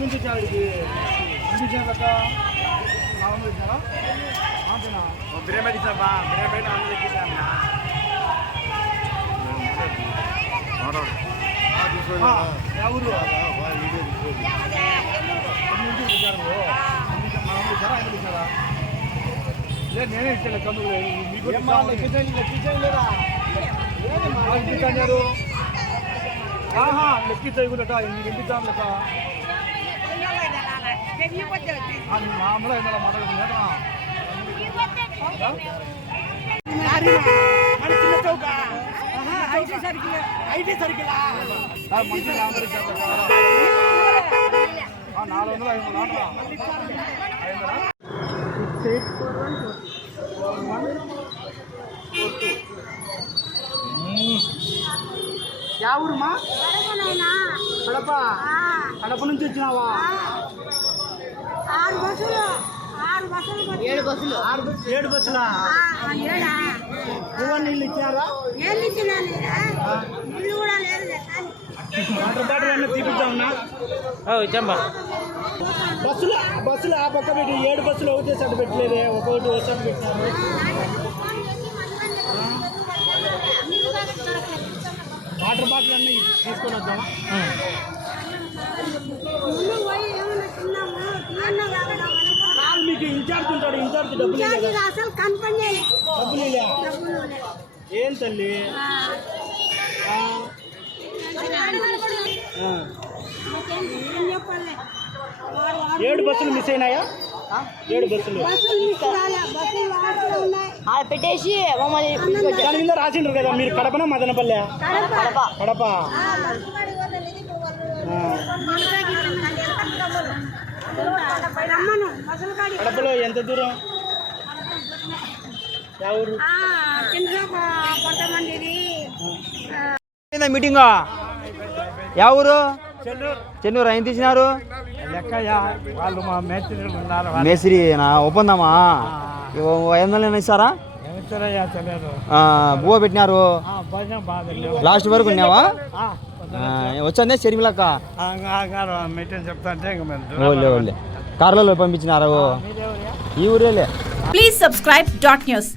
పంపించారు ఇది పంపించిన లేదు నేనే ఇచ్చాను కందుకు కిచెన్ లేదా లెక్కించారు ఆహా లెక్కించాయి కూడా ఇంటికి ఎంపిస్తాను లెక్క కందుకు మీకు లెక్కించారు ఆహా లెక్కించకుండా నీకు ఎంపిస్తాం లెక్క ఆ, నీ మామూలు అయినా మాట్లాడుతున్నా మంచి నాలుగు వందలు ఐదు వందలు ఐదు వందలా యా ఊరుమా కడప కడప నుంచి వచ్చినావా ఏడు బస్సులు? ఏడు బస్సులా? ఆ, ఏడా? పువ్వు నీళ్ళు ఇచ్చారా? వాటర్ బాటిల్ అన్నీ? తీపిద్దామన్నా ఇచ్చాంబా. బస్సులు బస్సులు ఆ పక్క పెట్టి ఏడు బస్సులు ఒకటే సైడ్ పెట్టలేదే ఒక్కొక్కటి ఒక సైడ్ వాటర్ బాటిల్ అన్నీ తీసుకొని వద్దామా? మీకు ఇన్ఛార్జ్ డబ్బులు? అసలు డబ్బులు. ఏం తల్లి? ఏడు బస్సులు మిస్ అయినాయా? ఏడు బస్సులు. పెట్టేసి. దాని మీద రాసిండ్రు కదా మీరు కడపన మదనపల్లె? కడప. కడప. కడప ఆ, బస్సు కాడికి పోతే నిధికి వాళ్ళు ఆ. మనకి ఎంత డబ్బులు? రమ్మను బస్సులు కాడి కడపలో ఎంత దూరం? కొంతమందిది మీటింగ్? చెల్లూరు చెన్నూరు. ఏం తీసినారు? లెక్కయ్యా వాళ్ళు మా మేస్త్రి నా ఒప్పందమా? ఇవ్వ- ఐదు వందలు ఇస్తారా? బువ్వ పెట్టినారు. లాస్ట్ వరకు ఉన్నావా? వచ్చానే షర్మిలక్క. మీటింగ్ చెప్తా ఓలే కార్లలో పంపించినారు? ఈ ఊరేలే. Please subscribe dot news